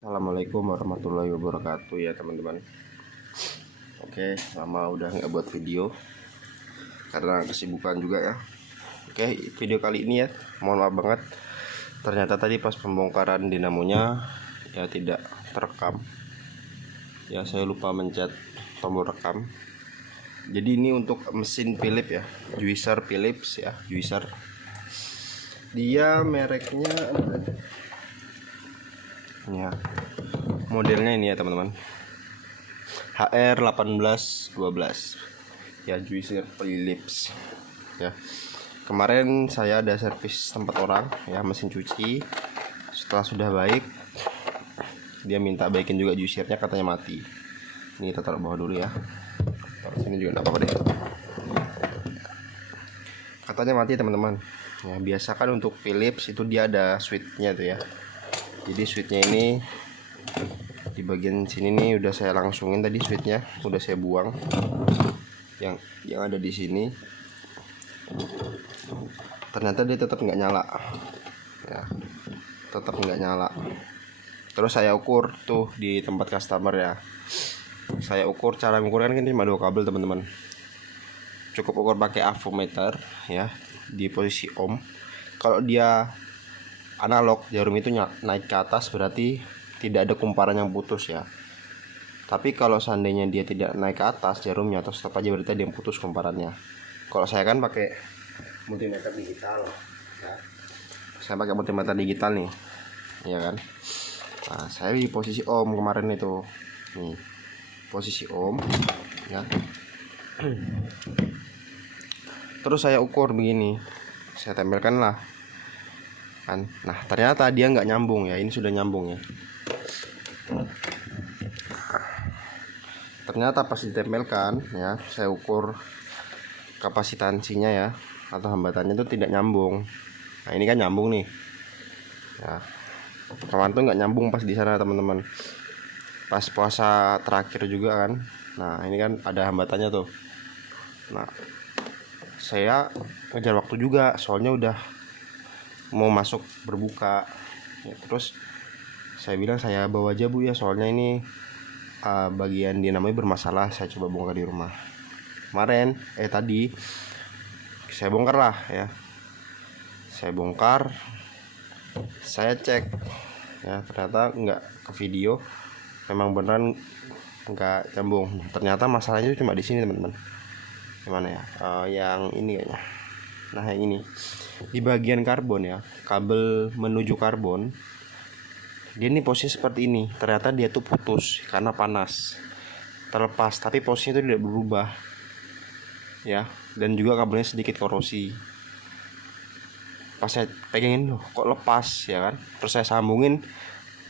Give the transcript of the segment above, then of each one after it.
Assalamualaikum warahmatullahi wabarakatuh ya teman-teman. Oke, lama udah nggak buat video karena kesibukan juga ya. Oke, video kali ini ya, mohon maaf banget, ternyata tadi pas pembongkaran dinamonya ya tidak terekam ya, saya lupa mencet tombol rekam. Jadi ini untuk mesin Philips ya, juicer Philips ya, juicer. Dia mereknya ya, modelnya ini ya teman-teman, HR1812 ya, juicer Philips ya. Kemarin saya ada servis tempat orang ya, mesin cuci. Setelah sudah baik, dia minta baikin juga juicernya, katanya mati. Ini kita taruh bawah dulu ya, taruh sini juga nggak apa-apa deh. Katanya mati teman-teman ya. Biasa kan untuk Philips itu dia ada switchnya tuh ya. Jadi switchnya ini di bagian sini nih udah saya langsungin tadi, switchnya udah saya buang yang ada di sini. Ternyata dia tetap nggak nyala ya, tetap nggak nyala. Terus saya ukur tuh di tempat customer ya, saya ukur, cara mengukurnya kan cuma 2 kabel teman-teman. Cukup ukur pakai avometer ya, di posisi ohm. Kalau dia analog, jarum itu naik ke atas, berarti tidak ada kumparan yang putus ya. Tapi kalau seandainya dia tidak naik ke atas jarumnya, atau stop aja, berarti ada yang putus kumparannya. Kalau saya kan pakai multimeter digital ya. Saya pakai multimeter digital nih ya kan. Nah, saya di posisi ohm kemarin itu nih, posisi ohm ya. Terus saya ukur begini, saya tempelkan lah kan. Nah ternyata dia nggak nyambung ya, ini sudah nyambung ya. Ternyata pas ditempelkan ya, saya ukur kapasitansinya ya, atau hambatannya itu tidak nyambung. Nah ini kan nyambung nih ya, kemarin tuh nggak nyambung pas di sana teman-teman, pas puasa terakhir juga kan. Nah ini kan ada hambatannya tuh. Nah saya ngejar waktu juga, soalnya udah mau masuk berbuka ya. Terus saya bilang saya bawa aja bu ya, soalnya ini bagian dinamanya bermasalah, saya coba bongkar di rumah. Kemarin tadi saya bongkar lah ya, saya bongkar, saya cek ya, ternyata nggak ke video, memang beneran nggak nyambung. Ternyata masalahnya cuma di sini teman-teman. Gimana ya, yang ini kayaknya. Nah yang ini di bagian karbon ya, kabel menuju karbon, dia ini posisi seperti ini. Ternyata dia tuh putus karena panas, terlepas, tapi posisinya itu tidak berubah ya. Dan juga kabelnya sedikit korosi. Pas saya pegangin, loh kok lepas ya kan. Terus saya sambungin,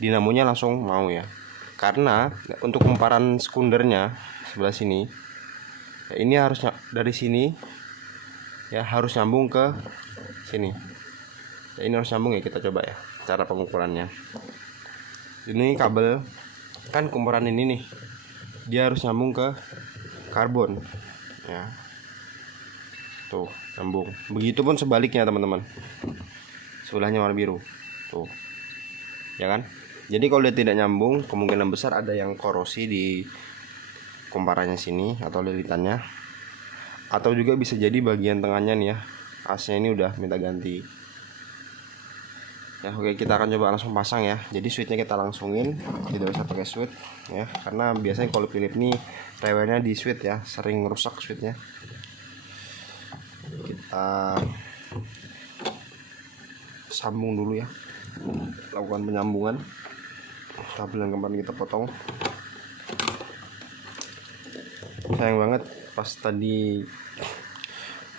dinamonya langsung mau ya. Karena untuk kumparan sekundernya sebelah sini ya, ini harusnya dari sini ya, harus nyambung ke sini ya, ini harus nyambung ya. Kita coba ya cara pengukurannya. Ini kabel kan kumparan ini nih, dia harus nyambung ke karbon ya, tuh nyambung. Begitupun sebaliknya teman-teman, sebelahnya warna biru tuh ya kan. Jadi kalau dia tidak nyambung, kemungkinan besar ada yang korosi di kumparannya sini atau lilitannya, atau juga bisa jadi bagian tengahnya nih ya, asnya ini udah minta ganti ya. Oke, kita akan coba langsung pasang ya. Jadi switchnya kita langsungin, tidak usah pakai switch ya, karena biasanya kalau Philips nih rewelnya di switch ya, sering rusak switchnya. Kita sambung dulu ya, lakukan penyambungan kabel yang kemarin kita potong. Sayang banget pas tadi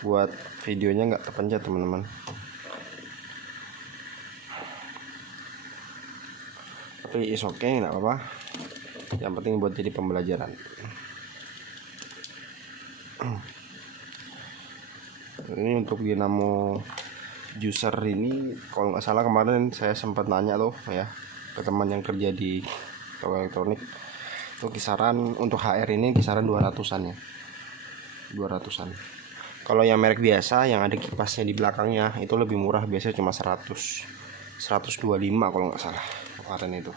buat videonya nggak terpencet teman-teman. Tapi is oke, nggak apa-apa. Yang penting buat jadi pembelajaran. Ini untuk dinamo juicer ini, kalau nggak salah kemarin saya sempat nanya tuh ya ke teman yang kerja di toko elektronik, itu kisaran untuk HR ini kisaran 200-an ya, 200-an. Kalau yang merek biasa yang ada kipasnya di belakangnya itu lebih murah, biasanya cuma 125 kalau nggak salah kemarin itu.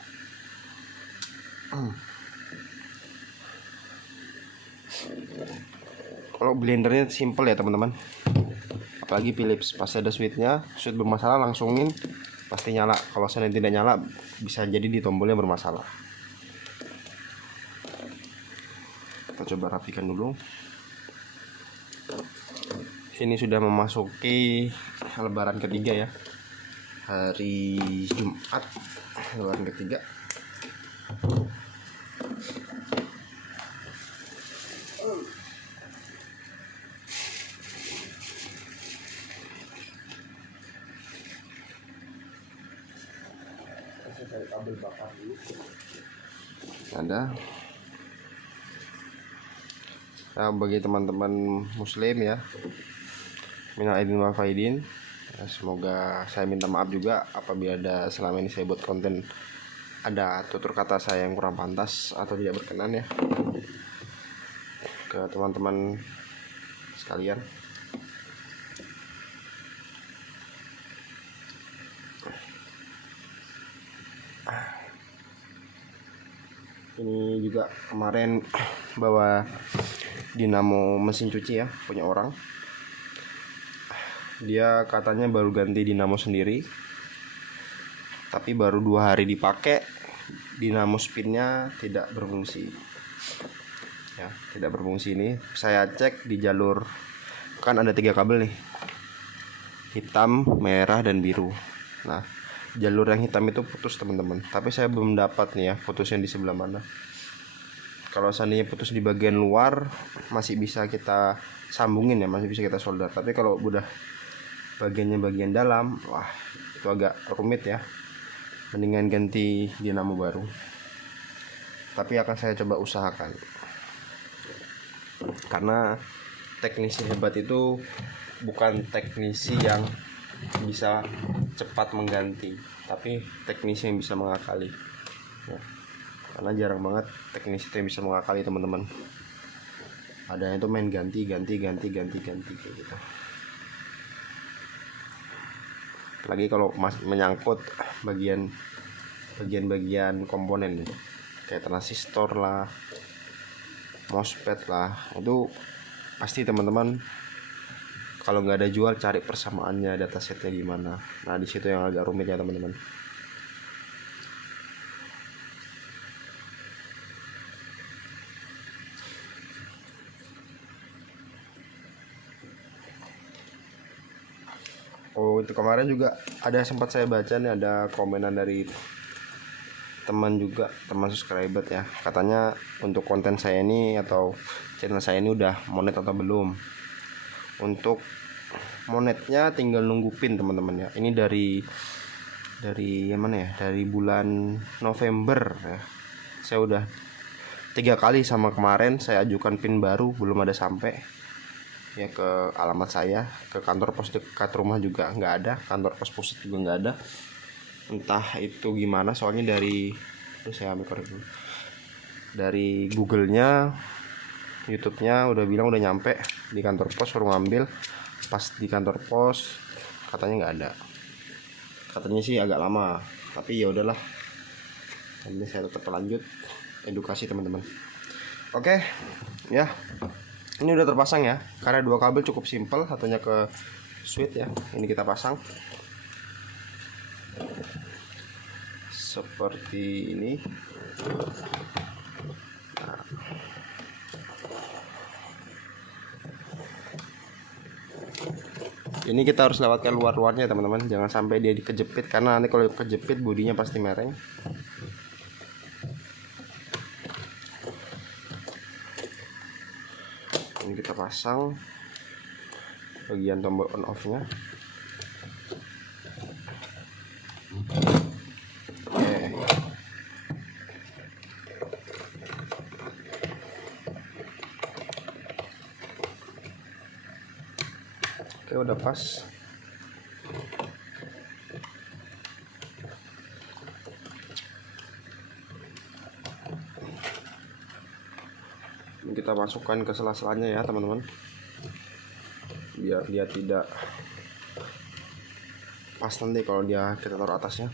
Kalau blendernya simple ya teman-teman, apalagi Philips. Pasti ada switchnya, switch bermasalah langsungin pasti nyala. Kalau saya tidak nyala, bisa jadi di tombolnya bermasalah. Kita coba rapikan dulu. Ini sudah memasuki lebaran ketiga ya, hari Jumat lebaran ketiga. Cari kabel bakar dulu. Ada. Nah, bagi teman-teman muslim ya, minal aidin wal faidin, semoga saya minta maaf juga apabila ada selama ini saya buat konten ada tutur kata saya yang kurang pantas atau tidak berkenan ya ke teman-teman sekalian. Ini juga kemarin bawa dinamo mesin cuci ya, punya orang. Dia katanya baru ganti dinamo sendiri, tapi baru 2 hari dipakai, dinamo spinnya tidak berfungsi ya, tidak berfungsi. Ini saya cek di jalur, kan ada 3 kabel nih, hitam, merah, dan biru. Nah, jalur yang hitam itu putus teman-teman, tapi saya belum dapat nih ya putusnya di sebelah mana. Kalau seandainya putus di bagian luar masih bisa kita sambungin ya, masih bisa kita solder. Tapi kalau udah bagian dalam, wah itu agak rumit ya, mendingan ganti dinamo baru. Tapi akan saya coba usahakan, karena teknisi hebat itu bukan teknisi yang bisa cepat mengganti, tapi teknisi yang bisa mengakali ya. Karena jarang banget teknisi yang bisa mengakali teman-teman. Ada itu main ganti kayak gitu. Lagi kalau menyangkut bagian komponen nih, kayak transistor lah, MOSFET lah, itu pasti teman-teman kalau nggak ada jual cari persamaannya, datasetnya gimana. Nah di situ yang agak rumit ya teman-teman. Oh itu kemarin juga ada sempat saya baca nih, ada komenan dari teman juga, teman subscriber ya, katanya untuk konten saya ini atau channel saya ini udah monet atau belum. Untuk monetnya tinggal nunggu pin teman-teman ya. Ini dari yang mana ya, dari bulan November ya. Saya udah 3 kali sama kemarin saya ajukan pin baru, belum ada sampai ya ke alamat saya, ke kantor pos dekat rumah juga nggak ada, kantor pos pusat juga nggak ada. Entah itu gimana, soalnya dari saya ambil dulu, dari Google-nya, YouTube-nya udah bilang udah nyampe di kantor pos, suruh ngambil. Pas di kantor pos katanya nggak ada, katanya sih agak lama, tapi ya udahlah, ini saya tetap lanjut edukasi teman-teman. Oke ya, ini udah terpasang ya, karena 2 kabel cukup simpel, satunya ke switch ya. Ini kita pasang seperti ini. Nah, ini kita harus lewatkan luar-luarnya teman-teman, jangan sampai dia dikejepit, karena nanti kalau kejepit bodinya pasti mereng. Ini kita pasang bagian tombol on off nya. Oke, udah pas. Ini kita masukkan ke sela-selanya ya teman-teman, biar dia tidak pas nanti kalau dia kita taruh atasnya.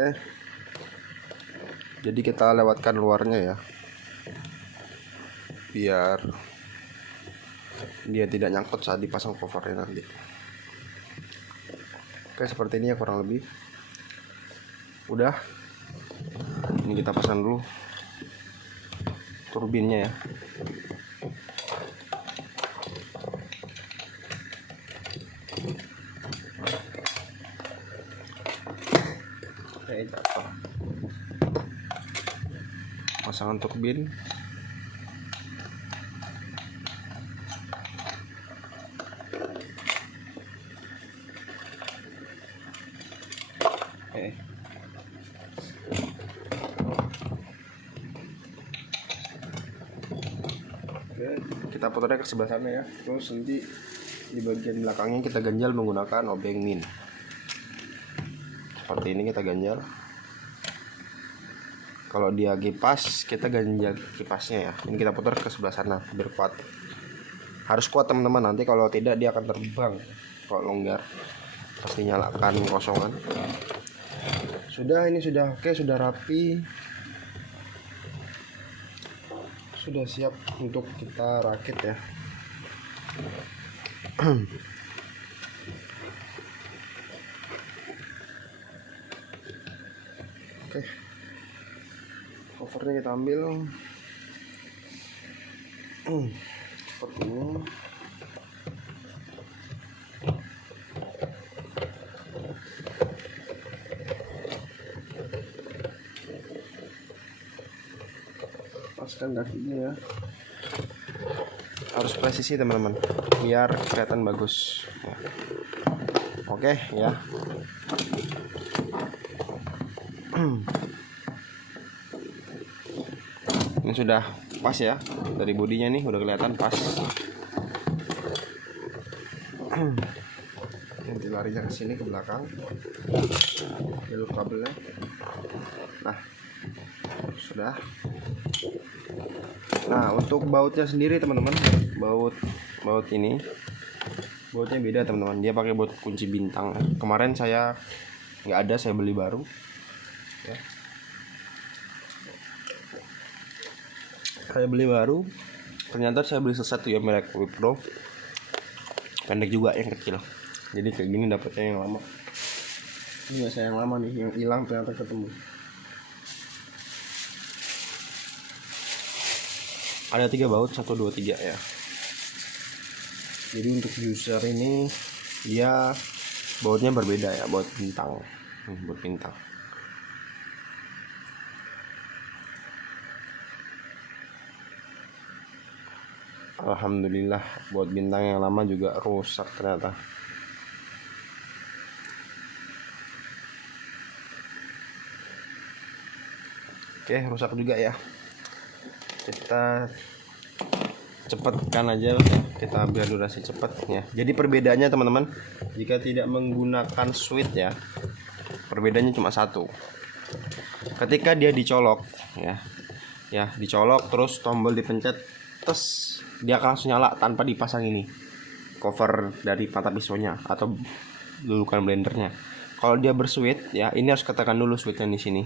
Oke, jadi kita lewatkan luarnya ya, biar dia tidak nyangkut saat dipasang covernya nanti. Oke, seperti ini ya kurang lebih. Udah, ini kita pasang dulu turbinnya ya. Oke, pasangan turbin. Oke. Kita putarnya ke sebelah sana ya. Terus nanti di bagian belakangnya kita ganjal menggunakan obeng min. Seperti ini kita ganjal. Kalau dia kipas, kita ganjal kipasnya ya. Ini kita putar ke sebelah sana biar kuat. Harus kuat teman-teman, nanti kalau tidak dia akan terbang. Kalau longgar pasti nyalakan kosongan. Sudah, ini sudah oke, sudah rapi. Sudah siap untuk kita rakit ya. Oke, covernya kita ambil seperti ini. Paskan kakinya ya, harus presisi teman-teman biar kelihatan bagus ya. Oke ya. Ini sudah pas ya, dari bodinya nih udah kelihatan pas. Nanti larinya ke sini ke belakang, jalur kabelnya. Nah, sudah. Nah, untuk bautnya sendiri teman-teman, baut ini bautnya beda teman-teman. Dia pakai baut kunci bintang. Kemarin saya nggak ada, saya beli baru ya. Saya beli baru, ternyata saya beli sesat ya, merek Wipro, pendek juga yang kecil. Jadi kayak gini dapetnya yang lama. Ini nggak saya yang lama nih, yang hilang ternyata ketemu. Ada 3 baut, 1, 2, 3 ya. Jadi untuk user ini dia bautnya berbeda ya, baut bintang. Baut bintang. Alhamdulillah, baut bintang yang lama juga rusak ternyata. Oke, rusak juga ya. Kita cepatkan aja ya, kita biar durasi cepat ya. Jadi perbedaannya teman-teman, jika tidak menggunakan switch ya, perbedaannya cuma satu. Ketika dia dicolok ya dicolok terus tombol dipencet, tes dia akan langsung nyala tanpa dipasang ini cover dari mata pisaunya atau dudukan blendernya. Kalau dia berswitch ya, ini harus ketekan dulu switchnya di sini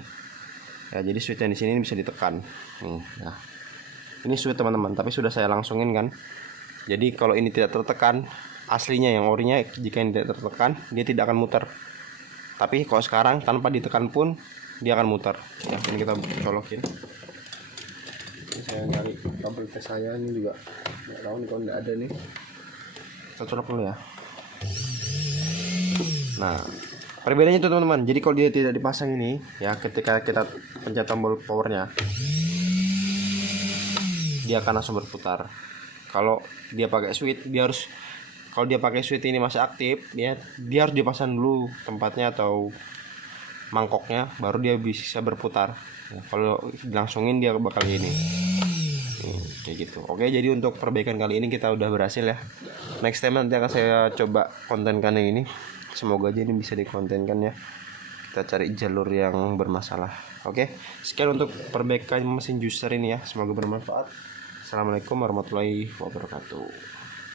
ya. Jadi switchnya di sini bisa ditekan nih ya. Ini switch teman-teman, tapi sudah saya langsungin kan. Jadi kalau ini tidak tertekan, aslinya yang orinya, jika ini tidak tertekan dia tidak akan muter. Tapi kalau sekarang tanpa ditekan pun dia akan muter ya. Ini kita colokin. Ini saya nyari kabel tes saya, ini juga nggak tahu nih kalau nggak ada nih. Kita colok dulu ya. Nah, perbedaannya itu teman-teman. Jadi kalau dia tidak dipasang ini ya, ketika kita pencet tombol powernya, dia akan langsung berputar. Kalau dia pakai switch, kalau dia pakai switch ini masih aktif, dia harus dipasang dulu tempatnya atau mangkoknya, baru dia bisa berputar ya. Kalau langsungin dia bakal gini kayak gitu. Oke, jadi untuk perbaikan kali ini kita udah berhasil ya. Next time nanti akan saya coba kontenkan yang ini. Semoga aja ini bisa dikontenkan ya. Kita cari jalur yang bermasalah. Oke, sekian untuk perbaikan mesin juicer ini ya. Semoga bermanfaat. Assalamualaikum warahmatullahi wabarakatuh.